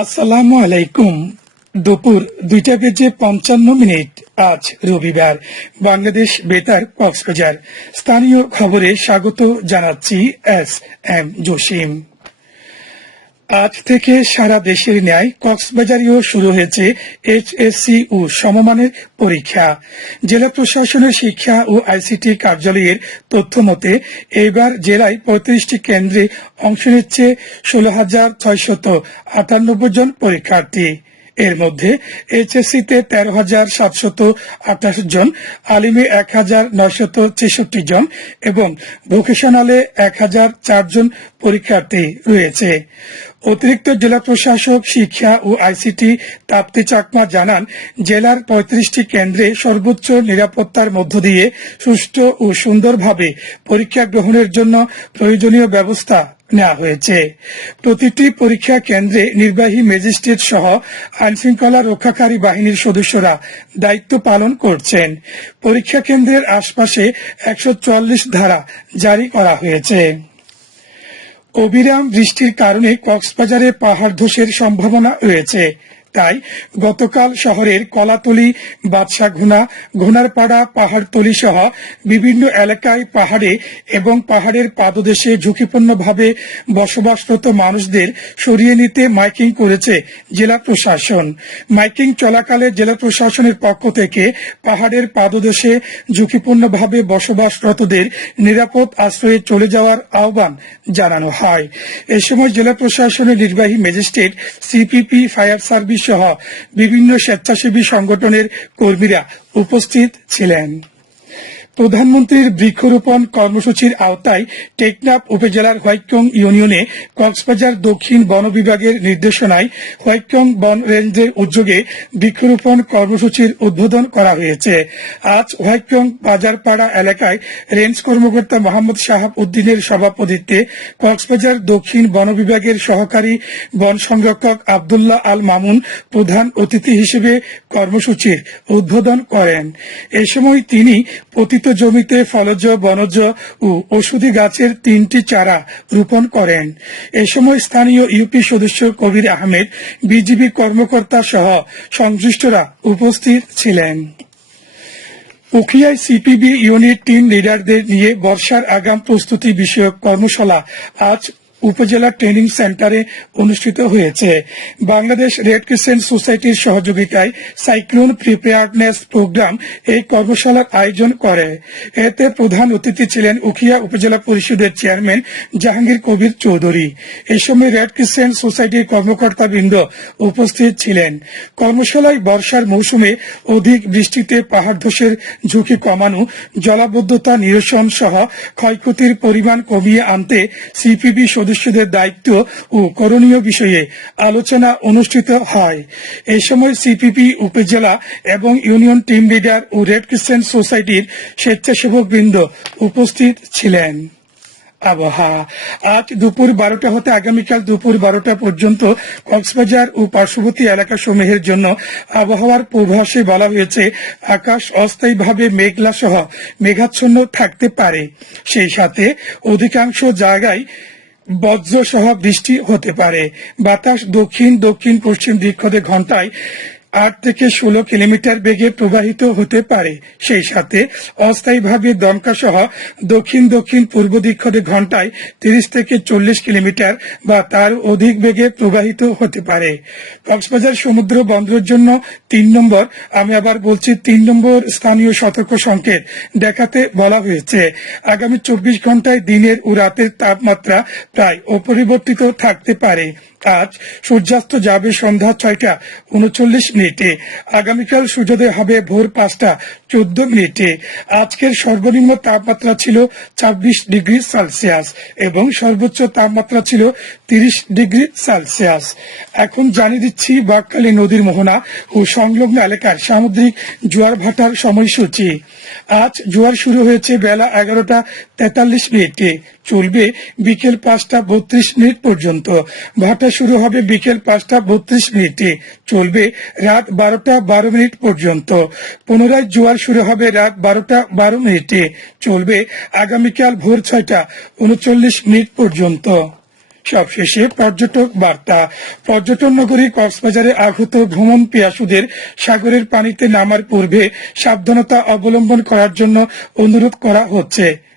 আসসালামু আলাইকুম। দুপুর দুইটা বেজে পঞ্চান্ন মিনিট আজ রবিবার। বাংলাদেশ বেতার কক্সবাজার। স্থানীয় খবরে স্বাগত জানাচ্ছি এস এম জসিম। আজ থেকে সারা দেশের ন্যায় কক্সবাজারেও শুরু হয়েছে এইচএসসি ও সমমানের পরীক্ষা। জেলা প্রশাসনের শিক্ষা ও আইসিটি কার্যালয়ের তথ্য মতে এবার জেলায় পঁয়ত্রিশটি কেন্দ্রে অংশ নিচ্ছে ষোলো হাজার ছয়শত আটানব্বই জন পরীক্ষার্থী। এর মধ্যে এইচএসসিতে তেরো হাজার সাতশত আঠাশ জন, আলিমে এক হাজার নয়শত ছেষট্টি জন এবং ভোকেশনালে এক হাজার চারজন পরীক্ষার্থী রয়েছে। অতিরিক্ত জেলা প্রশাসক, শিক্ষা ও আইসিটি তাপ্তি চাকমা জানান, জেলার পঁয়ত্রিশটি কেন্দ্রে সর্বোচ্চ নিরাপত্তার মধ্য দিয়ে সুষ্ঠু ও সুন্দরভাবে পরীক্ষা গ্রহণের জন্য প্রয়োজনীয় ব্যবস্থা নেওয়া হয়েছে। প্রতিটি পরীক্ষা কেন্দ্রে নির্বাহী ম্যাজিস্ট্রেট সহ আইনশৃঙ্খলা রক্ষাকারী বাহিনীর সদস্যরা দায়িত্ব পালন করছেন। পরীক্ষা কেন্দ্রের আশপাশে একশো চল্লিশ ধারা জারি করা হয়েছে। অবিরাম বৃষ্টির কারণে কক্সবাজারে পাহাড় ধসের সম্ভাবনা রয়েছে। তাই গতকাল শহরের কলাতলি বাদশাঘুনা ঘুনারপাড়া পাহাড়তলি সহ বিভিন্ন এলাকায় পাহাড়ে এবং পাহাড়ের পাদদেশে ঝুঁকিপূর্ণভাবে বসবাসরত মানুষদের সরিয়ে নিতে মাইকিং করেছে জেলা প্রশাসন। মাইকিং চলাকালে জেলা প্রশাসনের পক্ষ থেকে পাহাড়ের পাদদেশে ঝুঁকিপূর্ণভাবে বসবাসরতদের নিরাপদ আশ্রয়ে চলে যাওয়ার আহ্বান জানানো হয়। এ সময় জেলা প্রশাসনের নির্বাহী ম্যাজিস্ট্রেট সিপিপি ফায়ার সার্ভিস সহ বিভিন্ন স্বেচ্ছাসেবী সংগঠনের কর্মীরা উপস্থিত ছিলেন। প্রধানমন্ত্রীর বৃক্ষরোপণ কর্মসূচির আওতায় টেকনাফ উপজেলার হোয়াইটকং ইউনিয়নে কক্সবাজার দক্ষিণ বন বিভাগের নির্দেশনায় হোয়াইটকং বন রেঞ্জের উদ্যোগে বৃক্ষরোপণ কর্মসূচির উদ্বোধন করা হয়েছে। আজ হোয়াইটকং বাজারপাড়া এলাকায় রেঞ্জ কর্মকর্তা মোহাম্মদ শাহাব উদ্দিনের সভাপতিত্বে কক্সবাজার দক্ষিণ বন বিভাগের সহকারী বন সংরক্ষক আবদুল্লাহ আল মামুন প্রধান অতিথি হিসেবে কর্মসূচির উদ্বোধন করেন। এ সময় তিনি পতিত জমিতে ফলজ, বনজ ও ওষুধি গাছের তিনটি চারা রোপণ করেন। এ সময় স্থানীয় ইউপি সদস্য কবির আহমেদ, বিজিবি কর্মকর্তা সহ সংশ্লিষ্টরা উপস্থিত ছিলেন। উখিয়ায় সিপিবি ইউনিট টিম লিডারদের নিয়ে বর্ষার আগাম প্রস্তুতি বিষয়ক কর্মশালা আজ উপজেলা ট্রেনিং সেন্টারে অনুষ্ঠিত হয়েছে। বাংলাদেশ রেড ক্রিসেন্ট সোসাইটির সহযোগিতায় সাইক্লোন প্রিপেয়ারনেস প্রোগ্রাম এই কর্মশালার আয়োজন করে। এতে প্রধান অতিথি ছিলেন উখিয়া উপজেলা পরিষদের চেয়ারম্যান জাহাঙ্গীর কবির চৌধুরী। এ সময় রেড ক্রিসেন্ট সোসাইটির কর্মকর্তাবৃন্দ উপস্থিত ছিলেন। কর্মশালায় বর্ষার মৌসুমে অধিক বৃষ্টিতে পাহাড় ধসের ঝুঁকি কমানো, জলাবদ্ধতা নিরসন সহ ক্ষয়ক্ষতির পরিমাণ কমিয়ে আনতে সিপিবি সদস্যদের দায়িত্ব ও করণীয় বিষয়ে আলোচনা অনুষ্ঠিত হয়। এ সময় সিপিপি, উপজেলা এবং ইউনিয়ন টিম লিডার ও রেড ক্রিসেন্ট সোসাইটির স্বেচ্ছাসেবক বৃন্দ উপস্থিত ছিলেন। আবহাওয়া আজ দুপুর বারোটা হতে আগামীকাল দুপুর বারোটা পর্যন্ত কক্সবাজার ও পার্শ্ববর্তী এলাকা সমূহের জন্য আবহাওয়ার পূর্বাভাসে বলা হয়েছে, আকাশ অস্থায়ীভাবে মেঘলা সহ মেঘাচ্ছন্ন থাকতে পারে। সেই সাথে অধিকাংশ জায়গায় বজ্র সহ বৃষ্টি হতে পারে। বাতাস দক্ষিণ দক্ষিণ পশ্চিম দিক ঘন্টায় আট থেকে ষোলো কিলোমিটার বেগে প্রবাহিত হতে পারে। সেই সাথে অস্থায়ীভাবে দমকা সহ দক্ষিণ দক্ষিণ পূর্ব দিক্ষদে ঘন্টায় তিরিশ থেকে চল্লিশ কিলোমিটার বা তার অধিক বেগে প্রবাহিত হতে পারে। কক্সবাজার সমুদ্র বন্দরের জন্য তিন নম্বর, আমি আবার বলছি তিন নম্বর স্থানীয় সতর্ক সংকেত দেখাতে বলা হয়েছে। আগামী চব্বিশ ঘন্টায় দিনের ও রাতের তাপমাত্রা প্রায় অপরিবর্তিত থাকতে পারে। আজ সূর্যাস্ত যাবে সন্ধ্যা ছয়টা, উনচল্লিশ মিনিটে। আগামীকাল সূর্যোদয় হবে ভোর পাঁচটা চোদ্দ মিনিটে। আজকের সর্বনিম্ন তাপমাত্রা ছিল ছাব্বিশ ডিগ্রি সেলসিয়াস এবং সর্বোচ্চ তাপমাত্রা ছিল তিরিশ ডিগ্রি সেলসিয়াস। এখন জানিয়ে দিচ্ছি বাকখালী নদীর মোহনা ও সংলগ্ন এলাকার সামুদ্রিক জোয়ার ভাটার সময়সূচি। আজ জোয়ার শুরু হয়েছে বেলা এগারোটা তেতাল্লিশ মিনিটে। চলবে বিকেল পাঁচটা বত্রিশ মিনিট পর্যন্ত। ভাটা শুরু হবে বিকেল পাঁচটা বত্রিশ মিনিটে। চলবে রাত বারোটা বারো মিনিট পর্যন্ত। পুনরায় জোয়ার শুরু হবে রাত বারোটা বারো মিনিটে। চলবে আগামীকাল ভোর ছয়টা উনচল্লিশ মিনিট পর্যন্ত। সবশেষে পর্যটক বার্তা। পর্যটন নগরী কক্সবাজারে আহত ভ্রমণ পিয়াসুদের সাগরের পানিতে নামার পূর্বে সাবধানতা অবলম্বন করার জন্য অনুরোধ করা হচ্ছে।